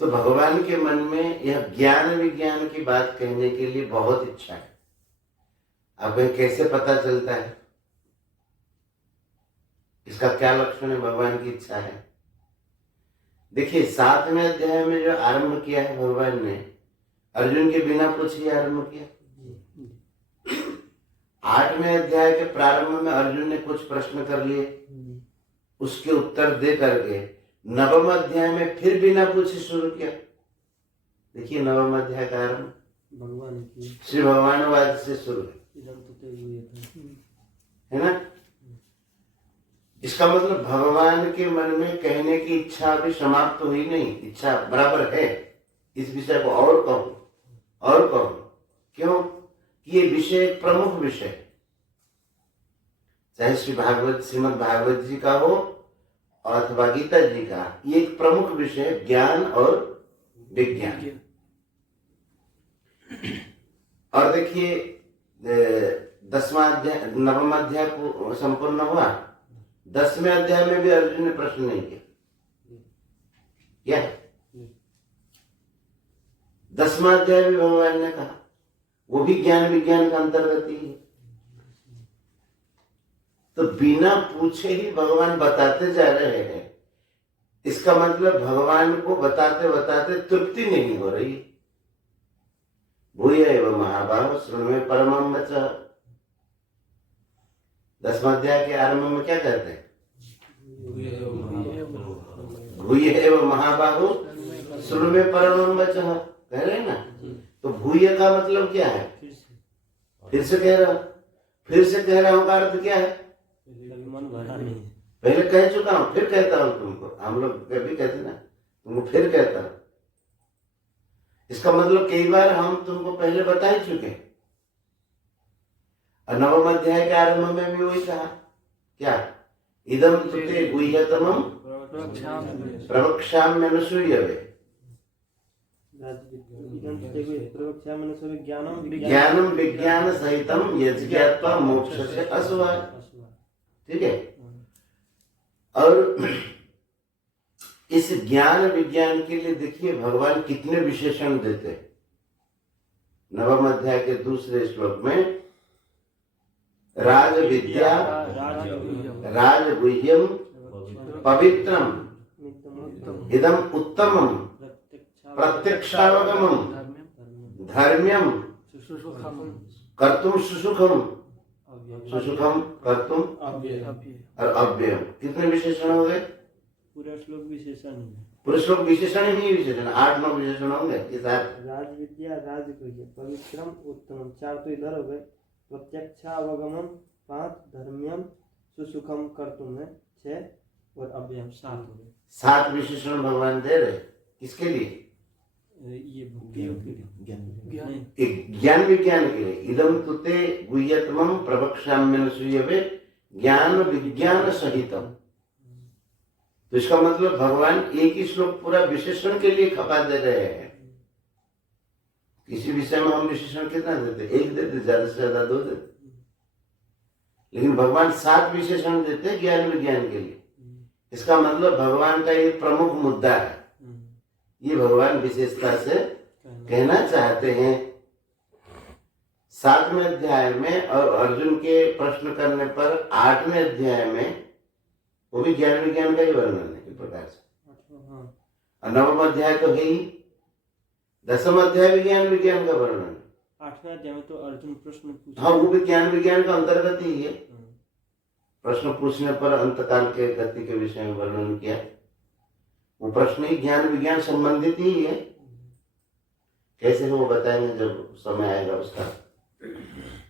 तो भगवान के मन में यह ज्ञान विज्ञान की बात कहने के लिए बहुत इच्छा है। अब यह कैसे पता चलता है, इसका क्या लक्षण है? भगवान की इच्छा है। देखिए 7वें अध्याय में जो आरंभ किया है भगवान ने, अर्जुन के बिना पूछे आरंभ किया। 8वें अध्याय के प्रारंभ में अर्जुन ने कुछ प्रश्न कर लिए, उसके उत्तर दे करके 9वें अध्याय में फिर बिना पूछे शुरू किया। देखिए 9वें अध्याय का आरंभ भगवान की श्री भगवानवाद से शुरू है ना। इसका मतलब भगवान के मन में कहने की इच्छा अभी समाप्त तो हुई नहीं, इच्छा बराबर है इस विषय को और कहूं। क्यों? ये विषय एक प्रमुख विषय, चाहे श्रीमद् भागवत जी का हो अथवा गीता जी का, ये एक प्रमुख विषय ज्ञान और विज्ञान। और देखिए 9वां अध्याय संपूर्ण हुआ, 10वें अध्याय में भी अर्जुन ने प्रश्न नहीं किया। 10वां अध्याय भी भगवान ने कहा, वो भी ज्ञान विज्ञान का अंतर्गत ही है। तो बिना पूछे ही भगवान बताते जा रहे हैं, इसका मतलब भगवान को बताते बताते तृप्ति नहीं हो रही। भूय एव महाबाहो शृण्वे परमं वचः। 10वां अध्याय के आरंभ में क्या कहते हैं? भूय एव महाबाहो शृण्वे परमं वचः कह रहे हैं ना। तो भूय का मतलब क्या है? फिर से कह रहा हूं का अर्थ क्या है? पहले कह चुका हूं, फिर कहता हूं तुमको। हम लोग कभी कहते ना, तुमको फिर कहता हूं। इसका मतलब कई बार हम तुमको पहले बता ही चुके। और 9वें अध्याय के आरंभ में भी वही कहा, क्या? इदम तुते गुह्यतमं प्रवक्ष्याम्यनुसूयवे ज्ञानम विज्ञान सहितम यज्ञात्वा मोक्षस्य असुवा। ठीक है। और इस ज्ञान विज्ञान के लिए देखिए भगवान कितने विशेषण देते हैं। 9वें अध्याय के दूसरे श्लोक में राज विद्या राजगुह्यम पवित्रम इदम उत्तमम प्रत्यक्षावगमम धर्म्यम कर्तुम सुसुखम कर्तुम और अव्ययम। कितने विशेषण हो गए? पूरा श्लोक विशेषण ही विशेषण, 8-9 विशेषण होंगे। राज विद्या राजगुह्य पवित्रम उत्तमम 4 तो इधर हो गए, प्रत्यक्षावगमम 5, धर्म्यम सुसुखम कर्तुम है 6 और अव्ययम 7 हो गए। 7 विशेषण भगवान दे रहे, किसके लिए? ये ज्ञान विज्ञान के लिए। इदम तुते गुह्यतमं प्रवक्ष्याम्यनुसूयवे ज्ञान विज्ञान सहितम। तो इसका मतलब भगवान एक ही श्लोक पूरा विशेषण के लिए खपा दे रहे हैं। किसी विषय में हम विशेषण कितना देते? 1 देते, ज्यादा से ज्यादा 2 देते, लेकिन भगवान 7 विशेषण देते ज्ञान विज्ञान के लिए। इसका मतलब भगवान का ये प्रमुख मुद्दा है, ये भगवान विशेषता से कहना चाहते हैं। 7वें अध्याय में और अर्जुन के प्रश्न करने पर 8वें अध्याय में वो भी ज्ञान विज्ञान का ही वर्णन है एक प्रकार से। और 9वां अध्याय तो है ही, 10वां अध्याय भी ज्ञान विज्ञान का वर्णन है। 8वें अध्याय में तो अर्जुन प्रश्न पूछा, हाँ वो भी ज्ञान विज्ञान का अंतर्गत ही है। प्रश्न पूछने पर अंतकाल के गति के विषय में वर्णन किया, वो प्रश्न ही ज्ञान विज्ञान संबंधित ही है। कैसे वो बताएंगे जब समय आएगा उसका।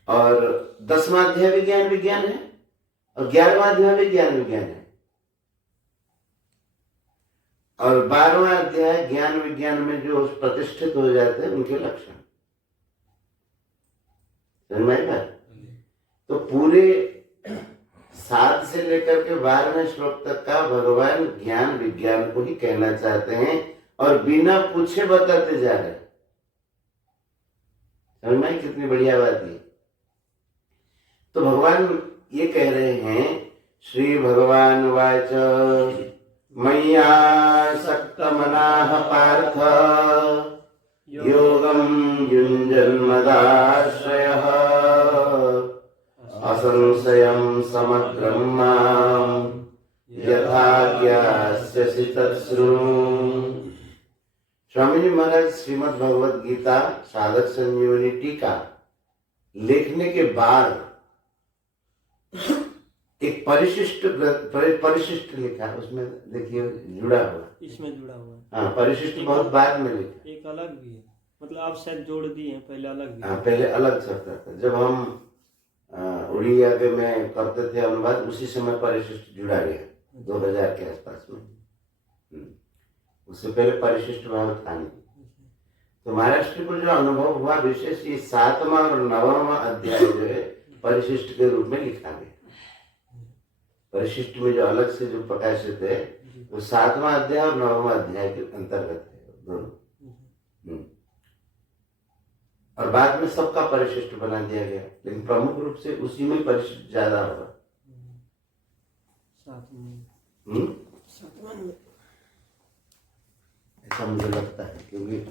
और 10वां अध्याय भी ज्ञान विज्ञान है और 11वां अध्याय भी ज्ञान विज्ञान है। और 12वां अध्याय ज्ञान विज्ञान में जो प्रतिष्ठित हो जाते हैं उनके लक्षण। समझ में आएगा? तो पूरे 7 से लेकर के 12वें श्लोक तक का भगवान ज्ञान विज्ञान को ही कहना चाहते हैं और बिना पूछे बताते जा रहे हैं। समझ में कितनी बढ़िया बात है। तो भगवान ये कह रहे हैं, श्री भगवान वाच मय्यासक्तमनाः पार्थ योगं युञ्जन्मदाश्रयः असंशयं समग्रं मां यथा ज्ञास्यसि तच्छृणु। स्वामी जी महाराज श्रीमद् भगवद गीता साधक संजीवनी टीका लिखने के बाद एक परिशिष्ट लिखा, उसमें देखिए जुड़ा हुआ, इसमें जुड़ा हुआ है। हाँ, परिशिष्ट बहुत बाद में लिखा। एक अलग भी है, मतलब आप शायद जोड़ दिए हैं, पहले अलग भी हाँ, पहले अलग चलता था। जब हम उड़िया के में करते थे अनुवाद, उसी समय परिशिष्ट जुड़ा गया 2000 के आसपास में। उससे पहले परिशिष्ट भाव था नहीं। तो महाराष्ट्र को जो अनुभव हुआ विशेष, ये 7वां और 9वां अध्याय जो है परिशिष्ट के रूप में लिखा गया। परिशिष्ट में जो अलग से जो प्रकाशित है वो 7वां अध्याय और 9वां अध्याय के अंतर्गत है दोनों। और बाद में सबका परिशिष्ट बना दिया गया, लेकिन प्रमुख रूप से उसी में परिशिष्ट ज्यादा होगा। ऐसा मुझे लगता है, क्योंकि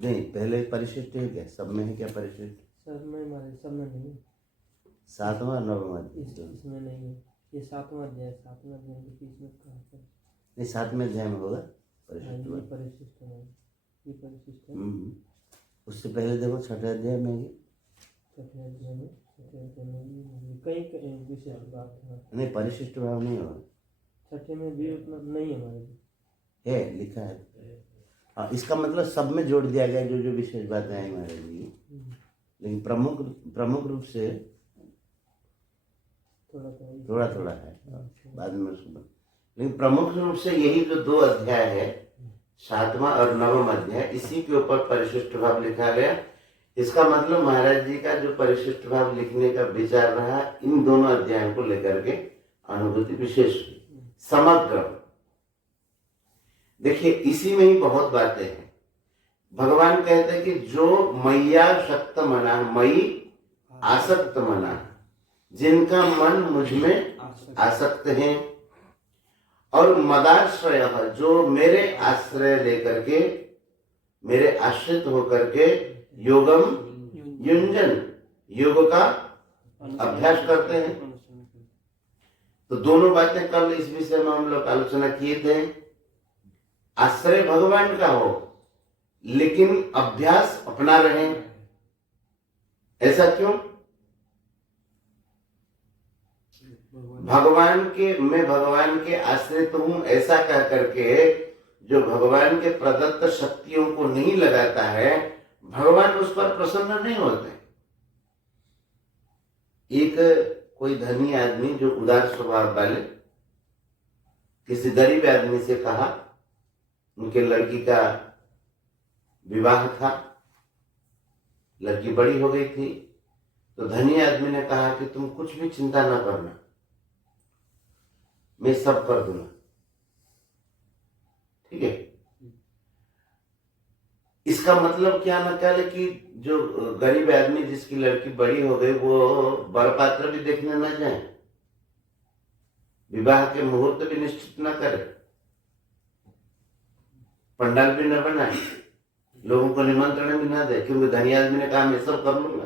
नहीं, पहले परिशिष्ट है क्या? सब में है क्या परिशिष्ट? सब में नहीं। 7वां 9वां इसमें नहीं है। ये 7वां अध्याय के बीच में कहाँ पर? नहीं, 7वें अध्याय में होगा परिशिष्ट। ये परिशिष्ट है, ये परिशिष्ट है। उससे पहले देखो 6ठे अध्याय में ही, 6ठे अध्याय में कई विशेष बात है। नहीं, परिशिष्ट भाव नहीं होगा। 6ठे में भी उतना नहीं है हमारे है, लिखा है। हाँ, इसका मतलब सब में जोड़ दिया गया जो जो विशेष बातें आई महाराज जी, लेकिन प्रमुख रूप से थोड़ा थोड़ा है, बाद में उसको, लेकिन प्रमुख रूप से यही जो 2 अध्याय है, 7वां और 9वां अध्याय, इसी के ऊपर परिशिष्ट भाव लिखा गया। इसका मतलब महाराज जी का जो परिशिष्ट भाव लिखने का विचार रहा, इन दोनों अध्यायों को लेकर के अनुभूति विशेष समग्र। देखिए, इसी में ही बहुत बातें हैं। भगवान कहते हैं कि जो मय्यासक्त मना, मयि आसक्त मना, जिनका मन मुझ में आसक्त है, और मदाश्रय, जो मेरे आश्रय लेकर के, मेरे आश्रित होकर के योगम युंजन, योग का अभ्यास करते हैं। तो दोनों बातें कल इस विषय में हम लोग आलोचना किए थे। आश्रय भगवान का हो, लेकिन अभ्यास अपना रहे। ऐसा क्यों? मैं भगवान के आश्रित हूं ऐसा कह करके जो भगवान के प्रदत्त शक्तियों को नहीं लगाता है, भगवान उस पर प्रसन्न नहीं होते। एक कोई धनी आदमी जो उदार स्वभाव वाले किसी गरीब आदमी से कहा, उनके लड़की का विवाह था, लड़की बड़ी हो गई थी, तो धनी आदमी ने कहा कि तुम कुछ भी चिंता ना करना, मैं सब कर दूंगा। ठीक है, इसका मतलब क्या निकाले कि जो गरीब आदमी जिसकी लड़की बड़ी हो गई, वो वर पात्र भी देखने न जाए, विवाह के मुहूर्त भी निश्चित न करे, पंडाल भी न बनाए, लोगों को निमंत्रण भी न दे, क्योंकि धनी आदमी ने कहा मैं सब कर लूंगा।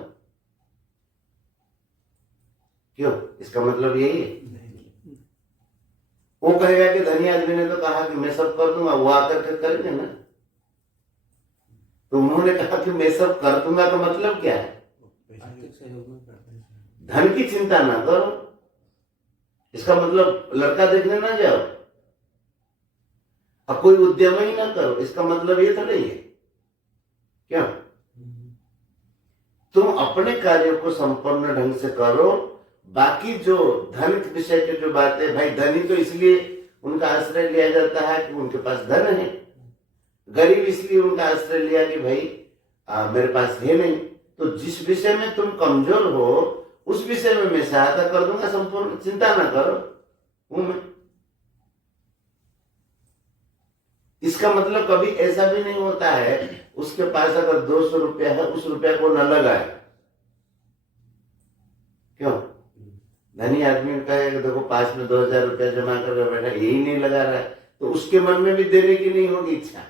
क्यों? इसका मतलब यही है। वो कहेगा कि धनी आदमी ने तो कहा कि मैं सब कर दूंगा, वो आकर के करेंगे ना। तो उन्होंने कहा कि मैं सब कर दूंगा का मतलब क्या है? धन की चिंता ना करो, इसका मतलब लड़का देखने ना जाओ, अब कोई उद्यम ही ना करो, इसका मतलब ये तो नहीं है। क्या? तुम अपने कार्यों को संपूर्ण ढंग से करो, बाकी जो धन विषय की जो बातें, भाई धनी तो इसलिए उनका आश्रय लिया जाता है कि उनके पास धन है, गरीब इसलिए उनका आश्रय लिया कि भाई मेरे पास है नहीं। तो जिस विषय में तुम कमजोर हो उस विषय में मैं सहायता कर दूंगा, संपूर्ण चिंता ना करो, हूं मैं। इसका मतलब कभी ऐसा भी नहीं होता है उसके पास अगर 200 रुपया है उस रुपया को न लगाए। क्यों? धनी आदमी कहेगा देखो पास में 2000 रुपया जमा करके बैठा, यही नहीं लगा रहा है, तो उसके मन में भी देने की नहीं होगी इच्छा,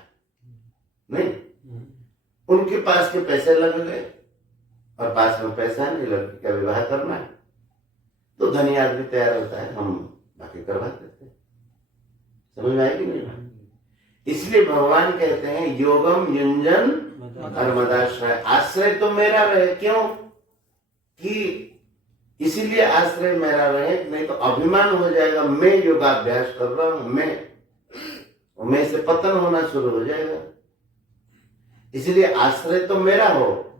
नहीं। उनके पास के पैसे लग गए और पास में पैसा नहीं, लड़की का विवाह करना है, तो धनी आदमी तैयार होता है, हम बाकी करवा देते हैं। समझ में आएगी नहीं? इसलिए भगवान कहते हैं योगम युंजन और मदाश्रय, आश्रय तो मेरा रहे। क्यों? कि इसीलिए आश्रय मेरा रहे, नहीं तो अभिमान हो जाएगा, मैं योगाभ्यास कर रहा हूं, मैं से पतन होना शुरू हो जाएगा। इसलिए आश्रय तो मेरा हो,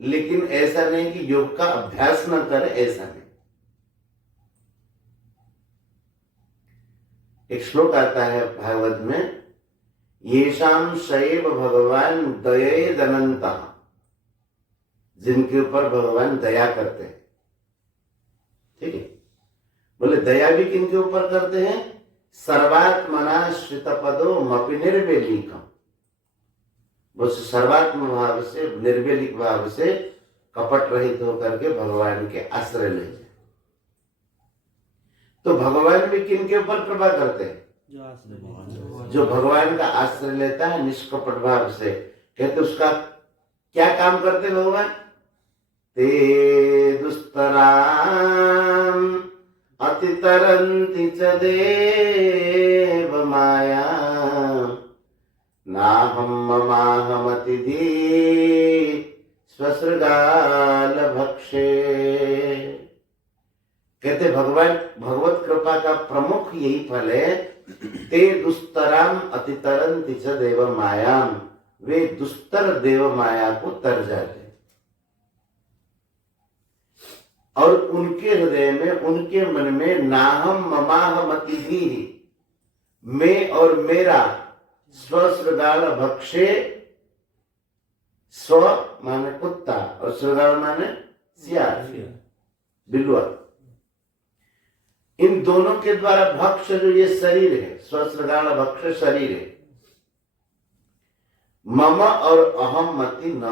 लेकिन ऐसा नहीं कि योग का अभ्यास न करे, ऐसा नहीं। एक श्लोक आता है भागवत में, येषाम शैव भगवान दयेदनंतः, जिनके ऊपर भगवान दया करते हैं। ठीक है, बोले दया भी किनके ऊपर करते हैं? सर्वात्मना श्रितपदो मपि निर्वेलिकम, वो सर्वात्म भाव से, निर्वेलिक भाव से, कपट रहित होकर के भगवान के आश्रय ले जाए। तो भगवान भी किनके ऊपर कृपा करते हैं? जो भगवान का आश्रय लेता है निष्कपट भाव से। कहते उसका क्या काम करते भगवान? ते दुस्तराम अतितरन्ति च देव माया, नाहं ममाहमतिधि स्वसृगाल भक्षे। कहते भगवान भगवत कृपा का प्रमुख यही फल है, ते दुस्तराम अतितरन्ति च देव मायाम, वे दुस्तर देव माया को तर जाते और उनके हृदय में, उनके मन में नाहम ममाहमतिधि, मैं और मेरा, स्वसृगाल भक्षे, स्व माने कुत्ता और सृगाल माने सियार, बिल्वा, इन दोनों के द्वारा भक्ष जो ये शरीर है, स्वसृगाल भक्ष शरीर है, मम और अहम मति न,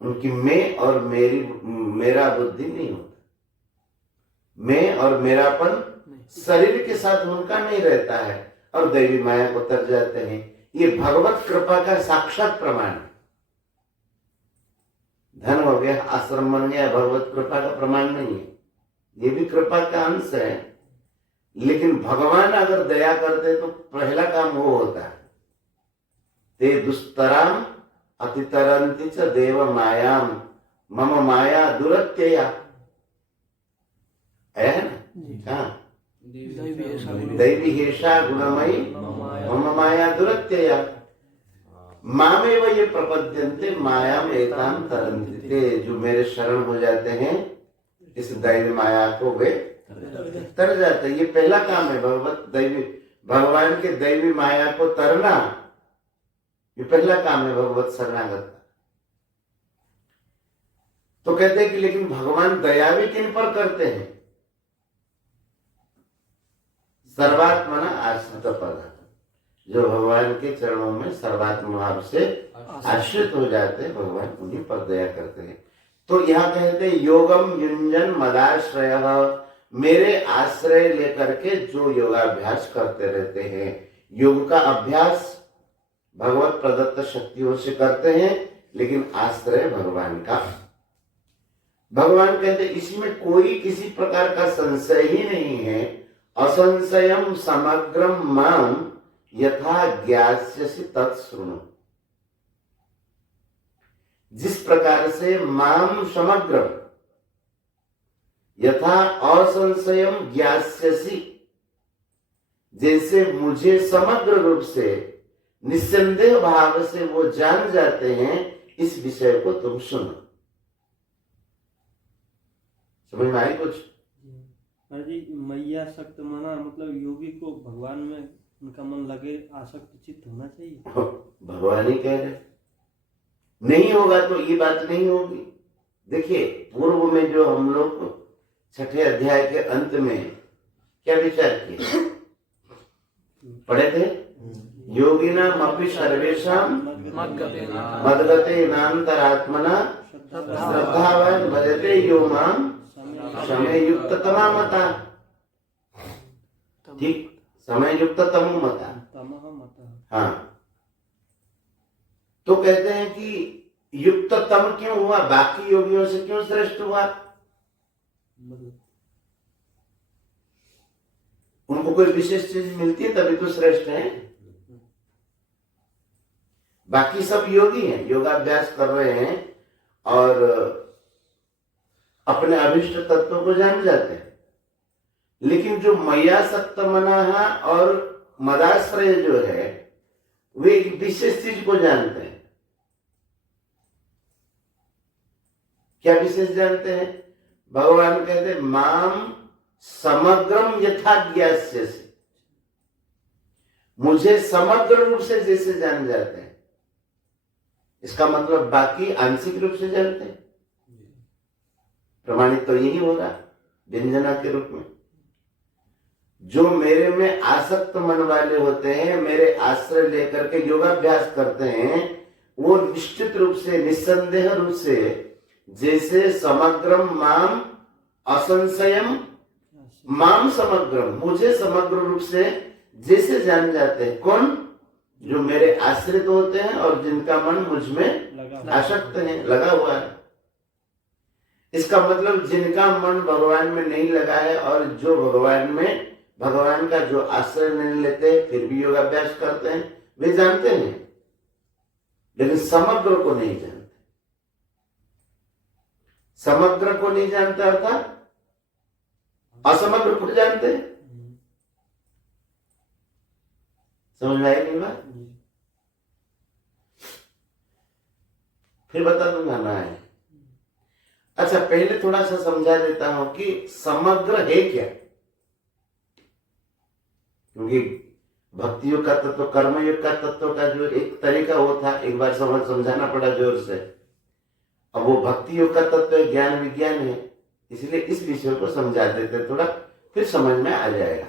उनकी मैं और मेरा बुद्धि नहीं होता, मैं और मेरापन शरीर के साथ उनका नहीं रहता है और दैवी माया को तर जाते हैं। ये भगवत कृपा का साक्षात प्रमाण है। धन हो गया, आश्रम बन गया, भगवत कृपा का प्रमाण नहीं है, ये भी कृपा का अंश है। लेकिन भगवान अगर दया करते तो पहला काम वो होता है, ते दुस्तराम अतितरन्ति च देव मायाम मम माया दुरत्यया, है ना? हाँ, दैवी हेषा गुणमयी मम माया दुरत्यया, मामेव ये प्रपद्यन्ते मायाम एताम तरन्ति ते, जो मेरे शरण हो जाते हैं इस दैवी माया को वे तर जाते हैं। ये पहला काम है, भगवान के दैवी माया को तरना, ये पहला काम है भगवत शरणागत का। तो कहते हैं कि लेकिन भगवान दया भी किन पर करते हैं? सर्वात्मना आश्रित पद, जो भगवान के चरणों में सर्वात्म भाव से आश्रित हो जाते हैं, भगवान उन्हीं पर दया करते हैं। तो यहाँ कहते हैं योगम युंजन मदाश्रय, मेरे आश्रय लेकर के जो योगाभ्यास करते रहते हैं, योग का अभ्यास भगवत प्रदत्त शक्तियों से करते हैं, लेकिन आश्रय भगवान का। भगवान कहते इसमें कोई किसी प्रकार का संशय ही नहीं है। असंशयम समग्रम माम यथा ज्ञास्यसि तत्शृणु, जिस प्रकार से माम समग्रम यथा असंशयम ज्ञास्यसि, जैसे मुझे समग्र रूप से निस्संदेह भाव से वो जान जाते हैं, इस विषय को तुम सुनो। समझ में आई कुछ? जी, मैया शक्त मना मतलब योगी को भगवान में उनका मन लगे, आसक्त चित्त होना चाहिए। भगवान ही कह रहे, नहीं होगा तो ये बात नहीं होगी। देखिए पूर्व में जो हम लोग 6ठे अध्याय के अंत में क्या विचार किया पढ़े थे? योगिनाम अपि सर्वेषां मद्गतेनान्तरात्मना श्रद्धावान भजते यो माम समय युक्त तमा मता। ठीक, समय युक्त तमो मता। तमः मतः। हाँ, तो कहते हैं कि युक्ततम क्यों हुआ, बाकी योगियों से क्यों श्रेष्ठ हुआ? मतलब उनको कोई विशेष चीज मिलती है तभी तो श्रेष्ठ है। बाकी सब योगी हैं, योगाभ्यास कर रहे हैं और अपने अभिष्ट तत्व को जान जाते हैं, लेकिन जो मय्यासक्त मना और मदाश्रय जो है वे एक विशेष चीज को जानते हैं। क्या विशेष जानते हैं? भगवान कहते हैं माम समग्रम यथा ज्ञास्य से, मुझे समग्र रूप से जैसे जान जाते हैं। इसका मतलब बाकी आंशिक रूप से जानते हैं। प्रमाणित तो यही होगा व्यंजना के रूप में। जो मेरे में आसक्त मन वाले होते हैं, मेरे आश्रय लेकर के योगाभ्यास करते हैं, वो निश्चित रूप से निस्संदेह रूप से जैसे समग्रम माम असंशयम माम समग्रम, मुझे समग्र रूप से जैसे जान जाते हैं। कौन? जो मेरे आश्रित होते हैं और जिनका मन मुझ में आसक्त है, लगा हुआ है। इसका मतलब जिनका मन भगवान में नहीं लगा है और जो भगवान का जो आश्रय नहीं लेते फिर भी योगाभ्यास करते हैं, वे जानते हैं, लेकिन समग्र को नहीं जानते। समग्र को नहीं जानते अर्थात असमग्र को जानते हैं। समझ में आई नहीं बात? फिर बता दूंगा ना है। अच्छा, पहले थोड़ा सा समझा देता हूं कि समग्र है क्या, क्योंकि भक्ति योग का तत्व, कर्म योग का तत्व का जो एक तरीका वो था, एक बार समझाना पड़ा जोर से। अब वो भक्ति योग का तत्व ज्ञान विज्ञान है, इसलिए इस विषय को समझा देते थोड़ा, फिर समझ में आ जाएगा।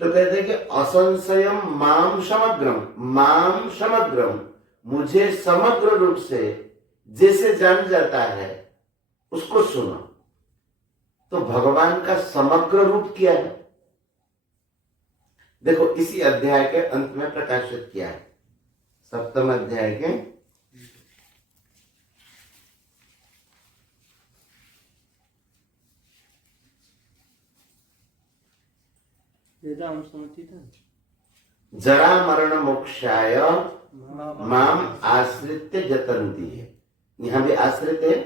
तो कहते हैं कि असंशयम माम समग्रम, मुझे समग्र रूप से जैसे जान जाता है उसको सुनो। तो भगवान का समग्र रूप क्या है? देखो, इसी अध्याय के अंत में प्रकाशित किया है, 7वें अध्याय के वेदांत समझी था। जरा मरण मोक्षाय माम आश्रित्य जतन्ति है, यहां भी आश्रित है।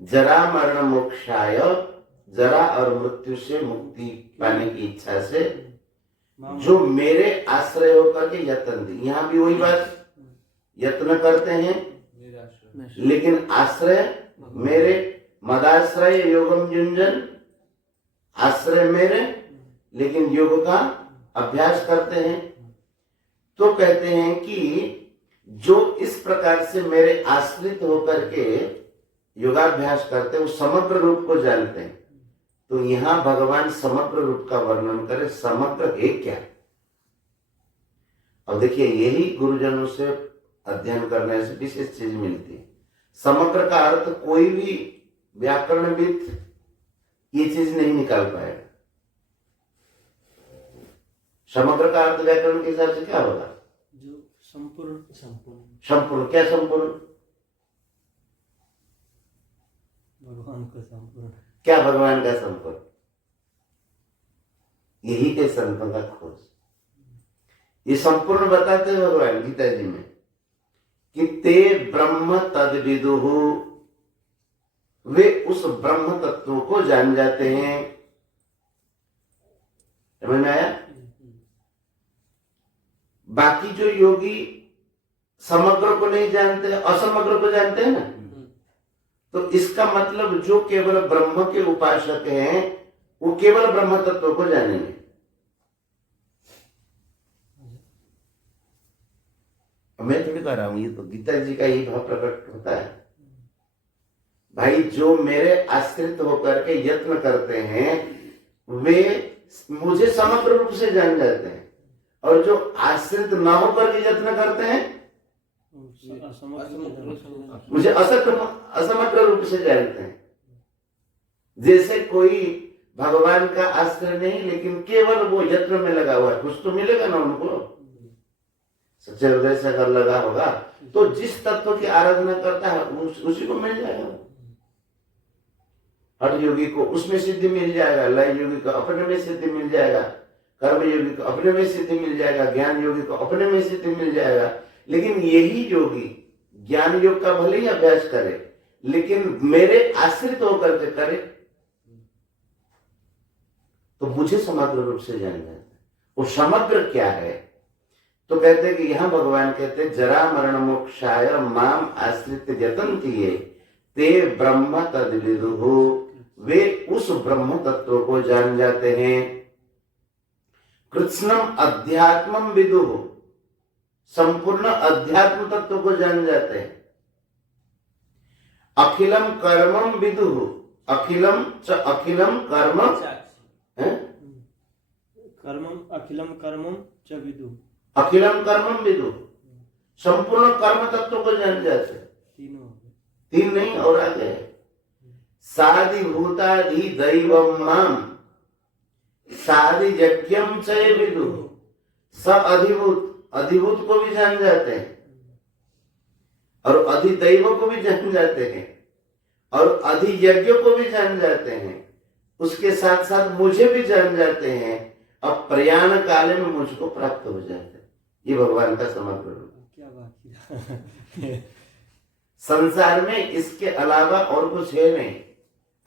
जरा मरण मोक्षाय, जरा और मृत्यु से मुक्ति पाने की इच्छा से जो मेरे आश्रय होकर के यतन्ति, यहां भी वही बात, यत्न करते हैं लेकिन आश्रय मेरे, मदाश्रय योगम युंजन, आश्रय मेरे लेकिन योग का अभ्यास करते हैं। तो कहते हैं कि जो इस प्रकार से मेरे आश्रित होकर के योगाभ्यास करते हैं वो समग्र रूप को जानते हैं। तो यहां भगवान समग्र रूप का वर्णन करे, समग्र है क्या। अब देखिए, यही गुरुजनों से अध्ययन करने से विशेष चीज मिलती है। समग्र का अर्थ कोई भी व्याकरणविद ये चीज नहीं निकाल पाएगा। समग्र का अर्थ व्याकरण के हिसाब से क्या होगा? जो संपूर्ण संपूर्ण क्या संपूर्ण? भगवान का संपूर्ण। क्या भगवान का संपूर्ण? यही के संतों का खोज। ये संपूर्ण बताते हैं भगवान गीता जी में कि ते ब्रह्म तद विदुहु, वे उस ब्रह्म तत्व को जान जाते हैं। समझ में आया? बाकी जो योगी समग्र को नहीं जानते, असमग्र को जानते हैं ना, तो इसका मतलब जो केवल ब्रह्म के उपासक हैं वो केवल ब्रह्म तत्व को जानेंगे। मैं थोड़ी कह रहा हूं, ये तो गीता जी का ही भाव प्रकट होता है। भाई, जो मेरे आश्रित होकर के यत्न करते हैं वे मुझे समग्र रूप से जान जाते हैं, और जो आश्रित न होकर के यत्न करते हैं मुझे असमग्र रूप से जानते हैं। जैसे कोई भगवान का आश्रय नहीं, लेकिन केवल वो यत्न में लगा हुआ है, कुछ तो मिलेगा ना उनको, सच्चे हृदय से अगर लगा होगा तो जिस तत्व की आराधना करता है उसी को मिल जाएगा। हठ योगी को उसमें सिद्धि मिल जाएगा, लय योगी को अपने में सिद्धि मिल जाएगा, कर्म योगी को अपने में सिद्धि मिल जाएगा, ज्ञान योगी को अपने में सिद्धि मिल जाएगा। लेकिन यही योगी ज्ञान योग का भले ही अभ्यास करे, लेकिन मेरे आश्रित होकर के करे तो मुझे समग्र रूप से जान जाता है। वो समग्र क्या है? तो कहते हैं कि यहां भगवान कहते हैं जरा मरण मोक्षाय माम आश्रित यतन किए ते ब्रह्म तद विदुहु, वे उस ब्रह्म तत्व को जान जाते हैं। कृत्स्नम अध्यात्मम विदुहु, संपूर्ण अध्यात्म तत्व को जान जाते हैं। अखिलम कर्मम विदुहु, अखिलम च अखिलम कर्म कर्मम अखिलम कर्मम च विदु, अखिलम कर्मम विदु, संपूर्ण कर्म तत्व को जान जाते हैं। तीन नहीं और आगे साधि भूताधि दैवम माम साधि यज्ञम च विदु, स अधिभूत, अधिभूत को भी जान जाते हैं और अधिदैव को भी जान जाते हैं और अधियज्ञ को भी जान जाते हैं। उसके साथ साथ मुझे भी जान जाते हैं। अब प्रयाण काल में मुझको प्राप्त हो जाते हैं। ये भगवान का समग्र रूप। क्या बात संसार में इसके अलावा और कुछ है नहीं।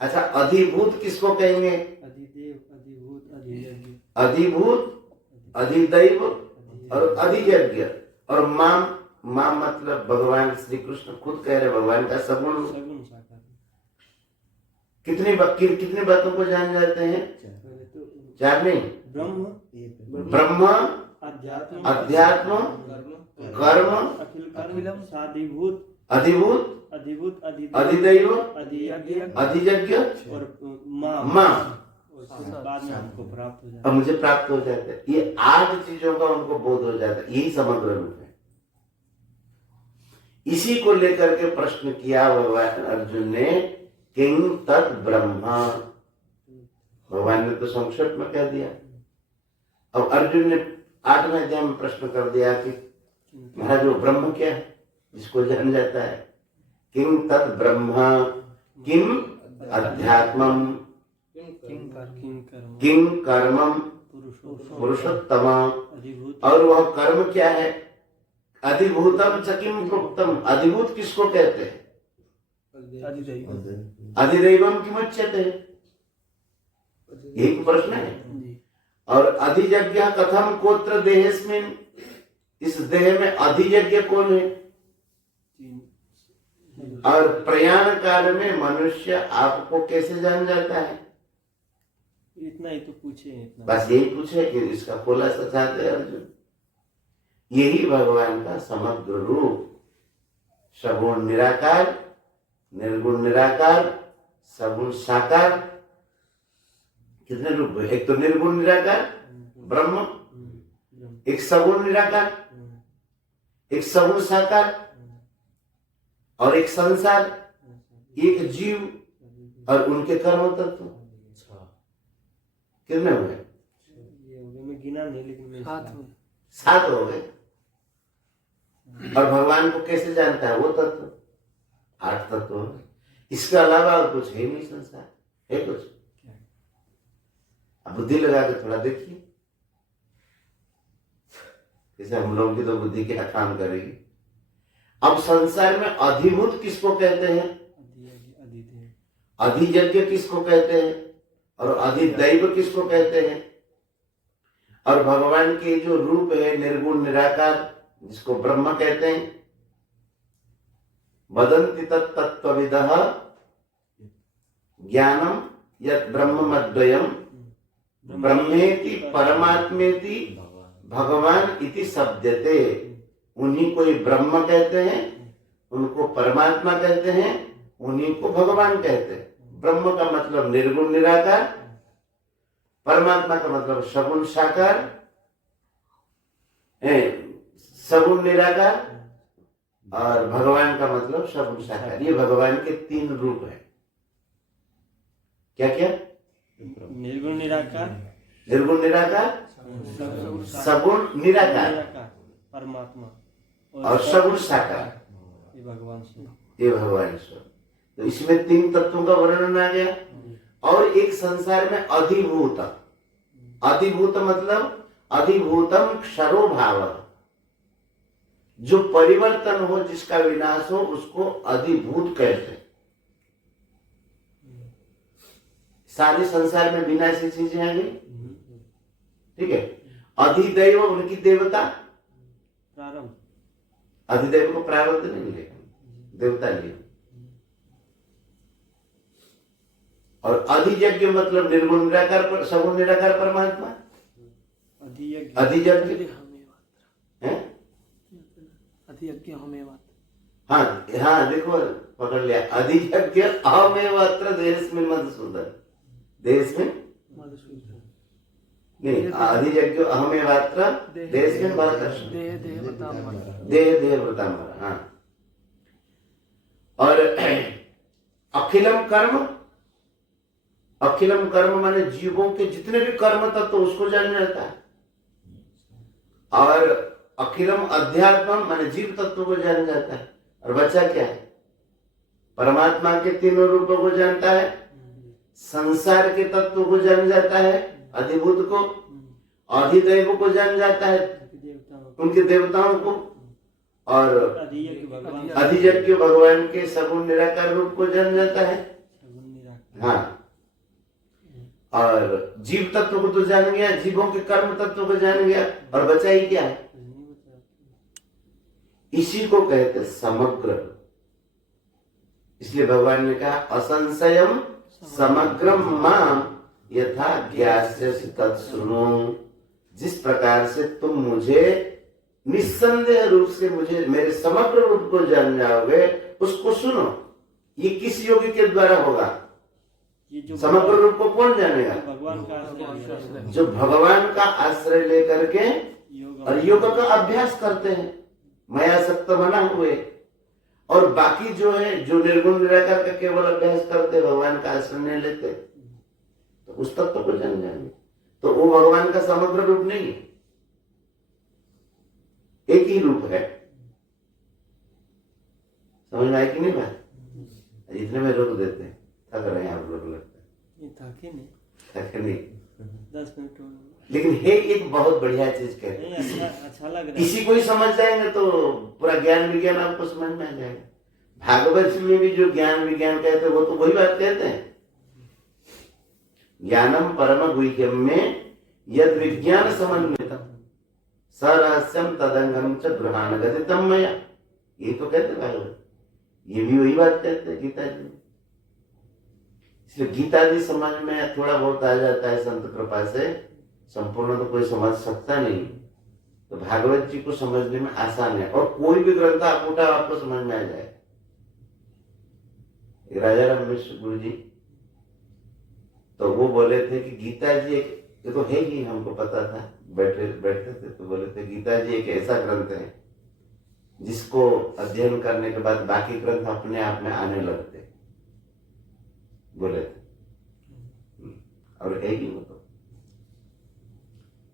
अच्छा, अधिभूत किसको कहेंगे? अधिदेव, अधिभूत, अधियज्ञ, अधिभूत, अधिदैव और अधियज्ञ। और माम, माम मतलब भगवान श्री कृष्ण खुद कह रहे भगवान का सगुण साकार। कितनी बातों को जान जाते हैं? चार नहीं, ब्रह्म, अध्यात्म, कर्म, अखिलम, साधिभूत, अधिभूत, अधिभूत, अधिदैव, अधियज्ञ, अधियज्ञ और मां। बाद में हमको प्राप्त हो जाता है। अब मुझे प्राप्त हो जाता है। ये 8 चीजों का उनको बोध हो जाता है। यही समग्र रूप है। इसी को लेकर के प्रश्न किया भगवान अर्जुन ने, किंग तत् ब्रह्मा। भगवान ने तो संक्षेप में कह दिया। अब अर्जुन ने 8वें अध्याय में प्रश्न कर दिया कि महाराज वो ब्रह्म क्या है जिसको जान जाता है? किंग तत् ब्रह्मा किम अध्यात्मम किंग कर्मम पुरुषोत्तम। और वह कर्म क्या है? अधिभूतम च किम प्रोक्तम। अधिभूत किसको कहते हैं? अधिदैवम किमुच्यते। एक प्रश्न है। और अधियज्ञ कथम कोत्र देहेस्मिन्, इस देह में अधियज्ञ कौन है? और प्रयाण काल में मनुष्य आपको कैसे जान जाता है? इतना ही तो पूछे, इतना बस यही पूछे कि इसका खुलासा चाहते हैं अर्जुन। यही भगवान का समग्र रूप, सगुण निराकार, निर्गुण निराकार, सगुण साकार। कितने रूप है? एक तो निर्गुण निराकार ब्रह्म, एक सगुण निराकार, एक सगुण साकार और एक संसार, एक जीव और उनके कर्म तत्व। कितने हुए? मैं गिना नहीं, लेकिन 7 हो गए। और भगवान को कैसे जानता है? वो तत्व 8 तत्व हो गए। इसके अलावा और कुछ है नहीं संसार। है कुछ? अब बुद्धि लगा के थोड़ा देखिए, जैसे हम लोगों की तो बुद्धि क्या काम करेगी। अब संसार में अधिभूत किसको कहते हैं? अधियज्ञ किसको कहते हैं? और अधिदैव किसको कहते हैं? और भगवान के जो रूप है निर्गुण निराकार, जिसको ब्रह्म कहते हैं, वदन्ति तत्त्वविदः ज्ञानम यत् ब्रह्ममद्वयम् ब्रह्मेति परमात्मेति भगवान इति शब्दते। उन्हीं को ही ब्रह्म कहते हैं, उनको परमात्मा कहते हैं, उन्हीं को भगवान कहते हैं। ब्रह्म का मतलब निर्गुण निराकार परमात्मा का मतलब सगुण साकार, सगुण निराकार, और भगवान का मतलब सगुण साकार। ये भगवान के 3 रूप है। क्या क्या? निर्गुण निराकार, निर्गुण निराकार, सगुण निराकार परमात्मा और सगुण साकार, ये भगवान स्वरूप। ये भगवान स्वरूप। तो इसमें 3 तत्वों का वर्णन आ गया। और एक संसार में अधिभूत, अधिभूत मतलब अधिभूतम क्षरो भाव, जो परिवर्तन हो, जिसका विनाश हो, उसको अधिभूत कहते हैं। सारे संसार में विनाशी चीजें आ गई, ठीक है। अधिदैव उनकी देवता, प्रारंभ, अधिदैव को प्रारब्ध नहीं मिलेगा, देवता लिए। और अधियज्ञ मतलब निर्गुण निराकार, सगुण निराकार परमात्मा। अधियज्ञ है, अधियज्ञ हमें हाँ हाँ, देखो पकड़ लिया। अधियज्ञ अहमेवत्र देहस्मिन् मधुसूदन, देहस्मिन् नहीं, अधियज्ञ अहमेवत्र देहस्मिन् भरतर्षभ, देह देवव्रतांबर। हाँ, और अखिलम कर्म, अखिलम कर्म माने जीवों के जितने भी कर्म तत्व, तो उसको जान जाता है। और अखिलम अध्यात्म माने जीव तत्व को जान जाता है। और बचा क्या है? परमात्मा के 3 रूपों को जानता है, संसार के तत्व को जान जाता है, अधिभूत को, अधिदैव को जान जाता है, उनके देवताओं को, और अधियज्ञ भगवान के सगुण निराकार रूप को जान जाता है। हाँ, और जीव तत्व को तो जान गया, जीवों के कर्म तत्व को जान गया, और बचा ही क्या है? इसी को कहते समग्र। इसलिए भगवान ने कहा असंशयम समग्रम माम यथा ज्ञास्यसि तत्शृणु। जिस प्रकार से तुम मुझे निस्संदेह रूप से, मुझे मेरे समग्र रूप को जान जाओगे, उसको सुनो। ये किस योगी के द्वारा होगा? समग्र रूप को कौन जानेगा? भगवान का आश्रय, जो भगवान का आश्रय लेकर के और योग का अभ्यास करते हैं, मयासक्त बना हुए। और बाकी जो है, जो निर्गुण निराकार का केवल अभ्यास करते, भगवान का आश्रय नहीं लेते, तो उस तत्व को जान जाएंगे। तो वो भगवान का समग्र रूप नहीं है, एक ही रूप है। समझ में आई कि नहीं बात? इतने में रोक देते हैं, थक रहे हैं आप लोग, लगता है थके नहीं, थके नहीं। 10 मिनट हो, लेकिन है एक बहुत बढ़िया चीज कहते हैं, अच्छा लग रहा है। इसी को ही समझ जाएंगे तो पूरा ज्ञान विज्ञान आपको समझ में आ जाएगा। भागवत में भी जो ज्ञान विज्ञान कहते हैं, वो तो वही बात कहते हैं। ज्ञानम परम गुह्यम में यद विज्ञान समन्वितम सरहस्यम तदंगम च गृहाण गदितम मया, ये तो कहते भागवत। ये भी वही बात कहते हैं गीता जी। इसलिए गीता जी समझ में थोड़ा बहुत आ जाता है संत कृपा से, संपूर्ण तो कोई समझ सकता नहीं। तो भागवत जी को समझने में आसान है, और कोई भी ग्रंथ आप उठा आपको समझ में आ जाए। राजा राम मिश्र गुरु जी तो वो बोले थे कि गीता जी एक, ये तो है ही, हमको पता था, बैठते थे तो बोले थे गीता जी एक ऐसा ग्रंथ है जिसको अध्ययन करने के बाद बाकी ग्रंथ अपने आप में आने लगते, बोले थे। और है ही, वो तो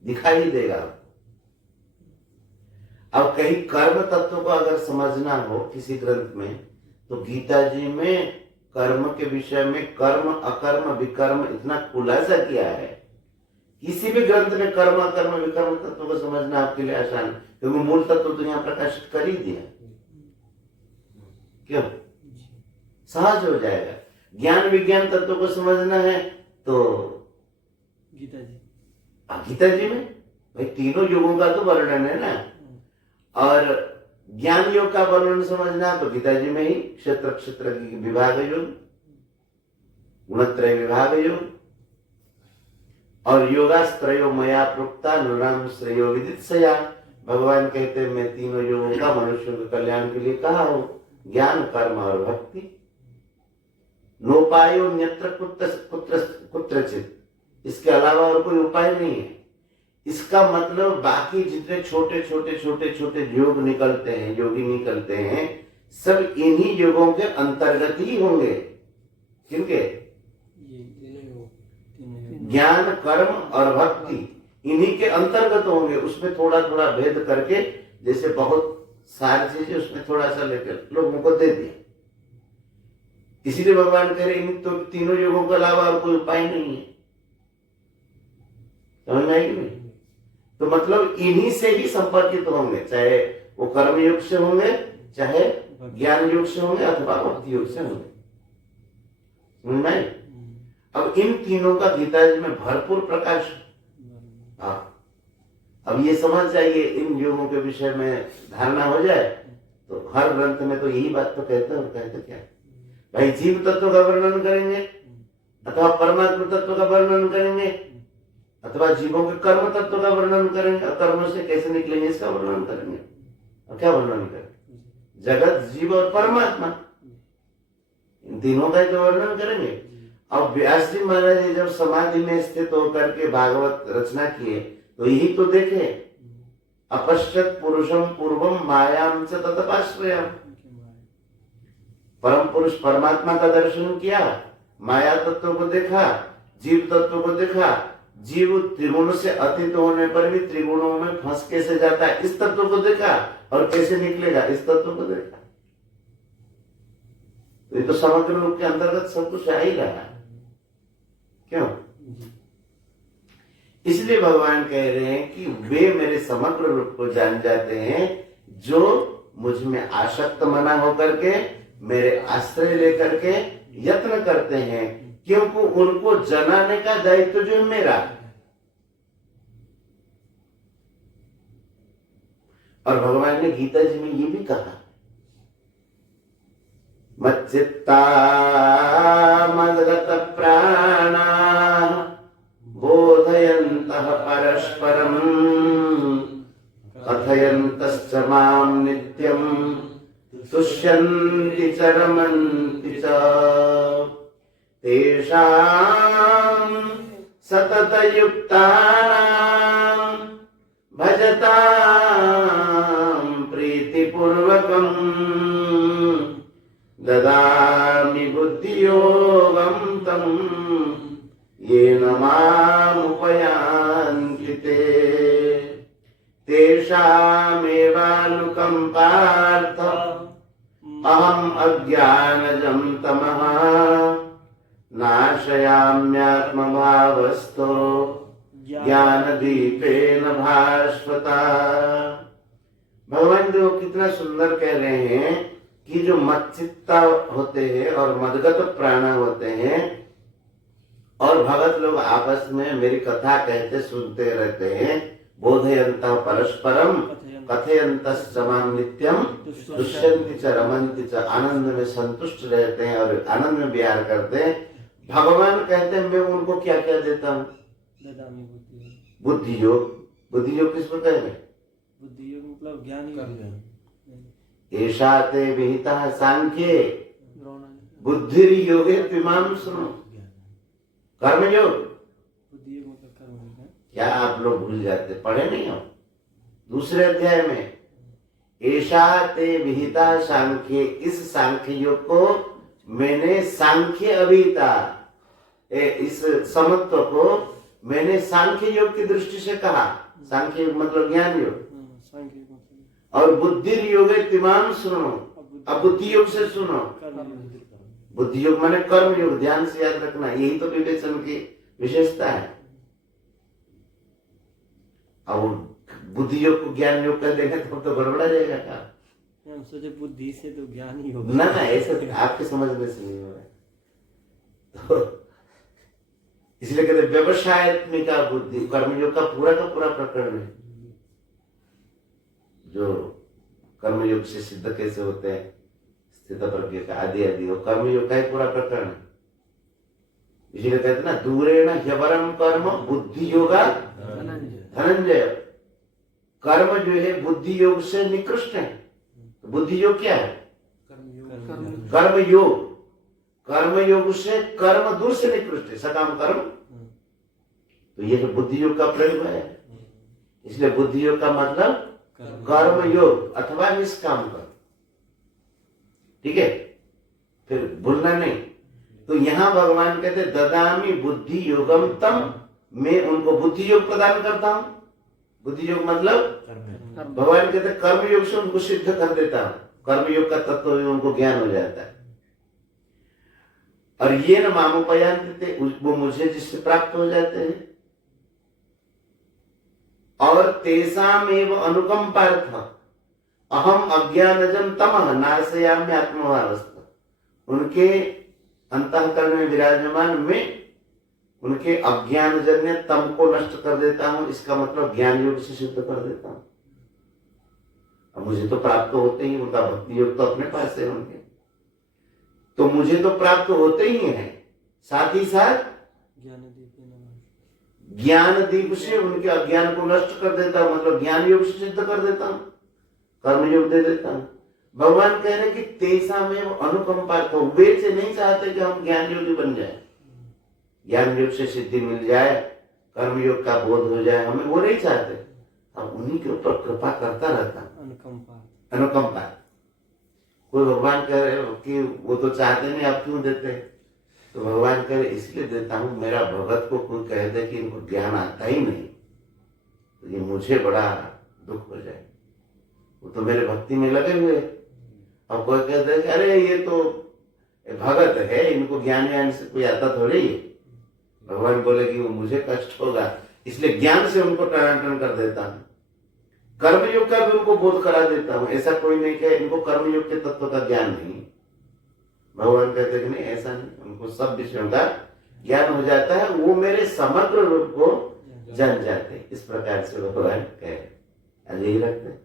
दिखाई देगा। अब कहीं कर्म तत्व को अगर समझना हो किसी ग्रंथ में, तो गीता जी में कर्म के विषय में कर्म अकर्म विकर्म इतना खुलासा किया है। किसी भी ग्रंथ में कर्म अकर्म विकर्म तत्व को समझना आपके लिए आसान, क्योंकि मूल तत्व तो यहाँ प्रकाशित कर ही दिया। क्यों? सहज हो जाएगा। ज्ञान विज्ञान तत्व को समझना है तो गीता जी में भाई तीनों युगों का तो वर्णन है ना। और ज्ञान योग का वर्णन समझना तो गीता जी में ही, क्षेत्र क्षेत्र की विभाग योग, गुणत्रय विभाग योग, और योगास्त्रयो मया प्रोक्ता नृणाम श्रेयो विदित्सया। भगवान कहते हैं मैं तीनों योगों का मनुष्यों के कल्याण के लिए कहा हूं, ज्ञान कर्म और भक्ति। नोपायो न्यत्र कुत्रचित, इसके अलावा और कोई उपाय नहीं है। इसका मतलब बाकी जितने छोटे छोटे छोटे छोटे योग निकलते हैं, योगी निकलते हैं, सब इन्हीं योगों के अंतर्गत ही होंगे। किनके? ज्ञान, कर्म और भक्ति इन्हीं के अंतर्गत होंगे। उसमें थोड़ा थोड़ा भेद करके, जैसे बहुत सारी चीजें उसमें थोड़ा सा लेकर लोगों को दे दिया। इसीलिए भगवान कह रहे इन तो तीनों योगों के अलावा और कोई उपाय नहीं है। समझ में आएगी नहीं? तो मतलब इन्हीं से ही संपर्कित होंगे, चाहे वो कर्म योग से होंगे, चाहे ज्ञान योग से होंगे, अथवा भक्ति योग से होंगे। समझ में आए? अब इन तीनों का गीता जी में भरपूर प्रकाश। हाँ, अब ये समझ जाइए, इन योगों के विषय में धारणा हो जाए तो हर ग्रंथ में तो यही बात तो कहते हैं। और कहते क्या भाई? जीव तत्व का वर्णन करेंगे, अथवा परमात्मा तत्व का वर्णन करेंगे, अथवा जीवों के कर्म तत्व का वर्णन करेंगे, और कर्मों से कैसे निकलेंगे इसका वर्णन करेंगे। और क्या वर्णन करेंगे? जगत, जीव और परमात्मा, इन तीनों का जो वर्णन करेंगे। अब व्यास जी महाराज जी जब समाधि में स्थित होकर के भागवत रचना किए तो यही तो देखे, अपश्यत पुरुषम पूर्वम मायाम च ततपाश्रयम्। परम पुरुष परमात्मा का दर्शन किया, माया तत्व को देखा, जीव तत्व को देखा। जीव त्रिगुण से अतीत होने पर भी त्रिगुणों में फंस कैसे जाता है, इस तत्व को देखा, और कैसे निकलेगा, इस तत्व को देखा। तो ये तो समग्र रूप के अंतर्गत सब कुछ आ ही रहा है। क्यों? इसलिए भगवान कह रहे हैं कि वे मेरे समग्र रूप को जान जाते हैं जो मुझ में आसक्त मना होकर के, मेरे आश्रय लेकर के यत्न करते हैं, क्योंकि उनको जनाने का दायित्व जो है मेरा। और भगवान ने गीता जी में ये भी कहा, मच्चित्ता मद्गत प्राणा बोधयन्तः परस्परम् कथयन्तश्च मां नित्यं तुष्यन्ति च रमन्ति च तेषां सततयुक्तानां भजतां प्रीतिपूर्वकं ददामि बुद्धियोगं तं येन मामुपयान्ति ते तेषामेवानुकम्पार्थ अहम् अज्ञानजं तमः नाशयाम्यात्मभावस्थो ज्ञानदीपेन भास्वता। भगवान जो कितना सुंदर कह रहे हैं कि जो मच्चित्ता होते हैं और मदगत प्राण होते हैं, और भगत लोग आपस में मेरी कथा कहते सुनते रहते हैं, बोधयन्तः परस्परम कथयन्तश्च मां नित्यम तुष्यन्ति च रमन्ति च, आनंद में संतुष्ट रहते हैं और आनंद में विहार करते हैं। भगवान कहते हैं मैं उनको क्या क्या देता हूँ? बुद्धि योग। बुद्धि योग किसको कह रहे? बुद्धि योग मतलब ज्ञान योग। एषा ते विहिता सांख्ये बुद्धिर योगे त्विमां शृणु। कर्म योग। बुद्धि योग मतलब कर्म योग है। क्या आप लोग भूल जाते, पढ़े नहीं हो? दूसरे अध्याय में एषा ते विहिता सांख्ये, इस सांख्य योग को मैंने सांख्य अभिहिता, इस समत्व को मैंने सांख्य योग की दृष्टि से कहा। सांख्य योग मतलब ज्ञान योग। और बुद्धि योग तिमाम सुनो, अब बुद्धि योग से सुनो। बुद्धि योग माने कर्म योग, ध्यान से याद रखना, यही तो विवेचन की विशेषता है। अब बुद्धि योग को ज्ञान योग कर देंगे तो गड़बड़ा जाएगा क्या? हम सोचे बुद्धि से तो ज्ञान ही होगा। ना ऐसे आपके समझने से नहीं हो रहा है। तो इसलिए कहते व्यवसायत्मिका बुद्धि, कर्मयोग का पूरा प्रकरण है। जो कर्मयोग से सिद्ध कैसे होते हैं, स्थित प्रज्ञ का आदि आदि, वो कर्मयोग का ही पूरा प्रकरण है। इसलिए कहते ना दूरेण ह्यवरम कर्म बुद्धि योगा धनंजय। कर्म जो है बुद्धि योग से निकृष्ट है। तो बुद्धि योग क्या है? कर्म योग। कर्म योग से कर्म दूर से निकृष्ट है। सकाम कर्म तो ये तो बुद्धि योग का प्रयोग है। इसलिए बुद्धि योग का मतलब कर्म योग अथवा निष्काम कर्म। ठीक है, फिर भूलना नहीं। तो यहाँ भगवान कहते ददामी बुद्धि योगम तम, मैं उनको बुद्धि योग प्रदान करता हूं। बुद्धि योग मतलब भगवान कहते कर्म योग से उनको सिद्ध कर देता हूं। कर्म योग का तत्व में उनको ज्ञान हो जाता है। और ये न मामोपयांत वो मुझे जिससे प्राप्त हो जाते हैं। और तेसाम एव अनुकंपार्थ अहम अज्ञानजम तमः नाशयाम्य आत्मभावस्था, उनके अंतःकरण में विराजमान मैं उनके अज्ञानजन्य तम को नष्ट कर देता हूं। इसका मतलब ज्ञान योग से सिद्ध कर देता हूं। अब मुझे तो प्राप्त होते ही, उनका भक्ति योग तो अपने पास है उनके, तो मुझे तो प्राप्त होते ही है। साथ ही साथ ज्ञान दीप से उनके अज्ञान को नष्ट कर देता हूं, मतलब ज्ञान योग से सिद्ध कर देता हूं, कर्म योग दे देता हूं। भगवान कह रहे कि तेसा में अनुकंपा को वे से नहीं चाहते कि हम ज्ञान योगी बन जाए, ज्ञान योग से सिद्धि मिल जाए, कर्म योग का बोध हो जाए, हमें वो नहीं चाहते। अब उन्हीं के ऊपर कृपा करता रहता, अनुकंपा। कोई भगवान कह रहे कि वो तो चाहते नहीं, आप क्यों देते? तो भगवान कह रहे इसलिए देता हूं, मेरा भगत को कोई कह दे कि इनको ज्ञान आता ही नहीं तो ये मुझे बड़ा दुख हो जाए। वो तो मेरे भक्ति में लगे हुए। अब कोई कह दे अरे ये तो भगत है, इनको ज्ञान से कोई आता थोड़ी है। भगवान बोले कि वो मुझे कष्ट होगा, इसलिए ज्ञान से उनको टनाटन कर देता हूं। कर्मयोग का भी उनको बोध करा देता हूं। ऐसा कोई नहीं कि इनको कर्मयोग के तत्व का ज्ञान नहीं। भगवान कहते कि नहीं, ऐसा नहीं, उनको सब विषयों का ज्ञान हो जाता है, वो मेरे समग्र रूप को जान जाते। इस प्रकार से भगवान कह रहे, यही रखते।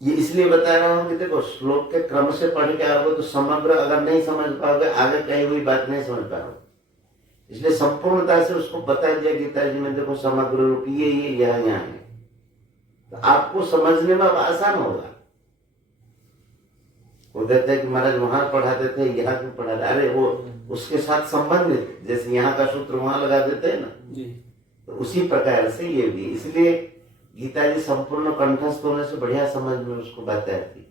ये इसलिए बता रहा हूं कि देखो श्लोक के क्रम से पढ़ के आओगे तो समग्र अगर नहीं समझ पाओगे, आगे कही हुई बात नहीं समझ पाओगे। इसलिए संपूर्णता से उसको बता दिया गीता जी में, देखो समग्र रूप ये यहाँ है, तो आपको समझने में अब आसान होगा। वो कहते हैं कि महाराज वहां पढ़ाते थे, यहाँ क्यों पढ़ा रहे? अरे वो उसके साथ संबंधित, जैसे यहाँ का सूत्र वहां लगा देते हैं ना, तो उसी प्रकार से ये भी। इसलिए गीता जी संपूर्ण कंठस्थ होने से बढ़िया समझ में उसको बात आती।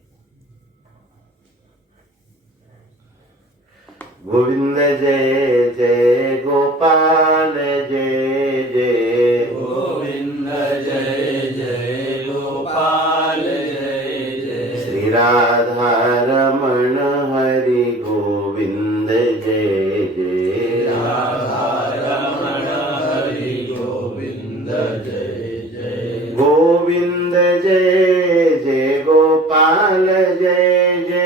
गोविंद जय जय गोपाल जय जय, गोविंद जय जय गोपाल जय जय, श्री राधा रमण हरि गोविंद जय जय, राधा रमण हरि गोविंद जय जय, गोविंद जय जय गोपाल जय जय,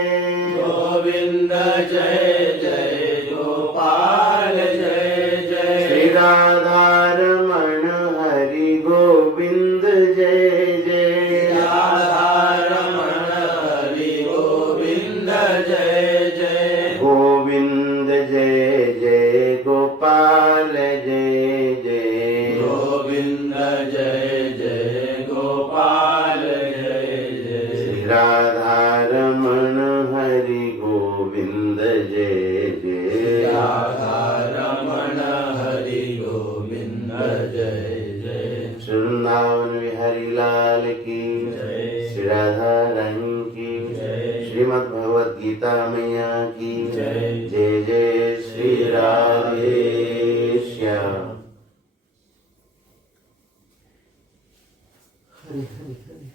गोविंद जय जय गोपाल जय जय, श्री राधा रमण हरि गोविंद जय जय, राधा रमण हरि गोविंद जय जय, गोविंद जय जय गोपाल जय जय, गोविंद जय जय गोपाल जय जय, श्री राधा रमण हरि गोविंद जय जय, राधा रमण हरि गोविंद जय जय, वृंदावन बिहारी लाल की जय, श्री राधा रानी की जय, श्रीमद् भगवद गीता मैया की जय, जय जय श्री राधे श्याम। हरि हरि हरि।